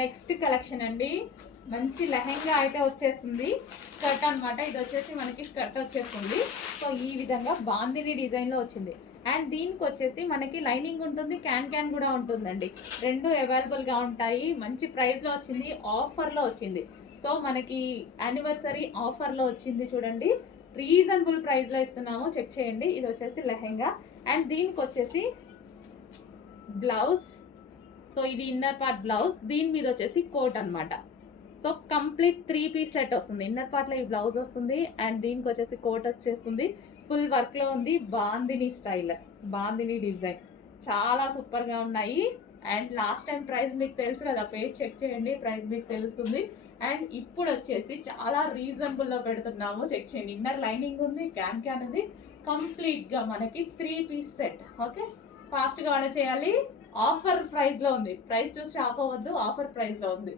Next collection అండి, మంచి లెహెంగా అయితే వచ్చేస్తుంది. స్కర్ట్ అనమాట, ఇది వచ్చేసి మనకి స్కర్ట్ వచ్చేస్తుంది. సో ఈ విధంగా బాందిని డిజైన్లో వచ్చింది. అండ్ దీనికి వచ్చేసి మనకి లైనింగ్ ఉంటుంది, క్యాన్ క్యాన్ కూడా ఉంటుందండి. రెండు అవైలబుల్గా ఉంటాయి. మంచి ప్రైస్లో వచ్చింది, ఆఫర్లో వచ్చింది. సో మనకి యానివర్సరీ ఆఫర్లో వచ్చింది చూడండి, రీజనబుల్ ప్రైస్లో ఇస్తున్నాము, చెక్ చేయండి. ఇది వచ్చేసి లెహెంగా అండ్ దీనికి వచ్చేసి బ్లౌజ్. సో ఇది ఇన్నర్ పార్ట్ బ్లౌజ్, దీని మీద వచ్చేసి కోట్ అనమాట. సో కంప్లీట్ 3 పీస్ సెట్ వస్తుంది. ఇన్నర్ పార్ట్లో ఈ బ్లౌజ్ వస్తుంది అండ్ దీనికి వచ్చేసి కోట్ వచ్చేస్తుంది. ఫుల్ వర్క్లో ఉంది, బాందిని స్టైల్, బాందిని డిజైన్, చాలా సూపర్గా ఉన్నాయి. అండ్ లాస్ట్ టైం ప్రైస్ మీకు తెలుసు కదా, పేజ్ చెక్ చేయండి, ప్రైస్ మీకు తెలుస్తుంది. అండ్ ఇప్పుడు వచ్చేసి చాలా రీజనబుల్లో పెడుతున్నాము, చెక్ చేయండి. ఇన్నర్ లైనింగ్ ఉంది, క్యాన్ క్యాన్ ఉంది, కంప్లీట్గా మనకి 3 పీస్ సెట్. ఓకే, ఫాస్ట్గా ఆర్డర్ చేయాలి. ఆఫర్ ప్రైస్లో ఉంది, ప్రైస్ చూసి షాప్ అవ్వద్దు, ఆఫర్ ప్రైస్లో ఉంది.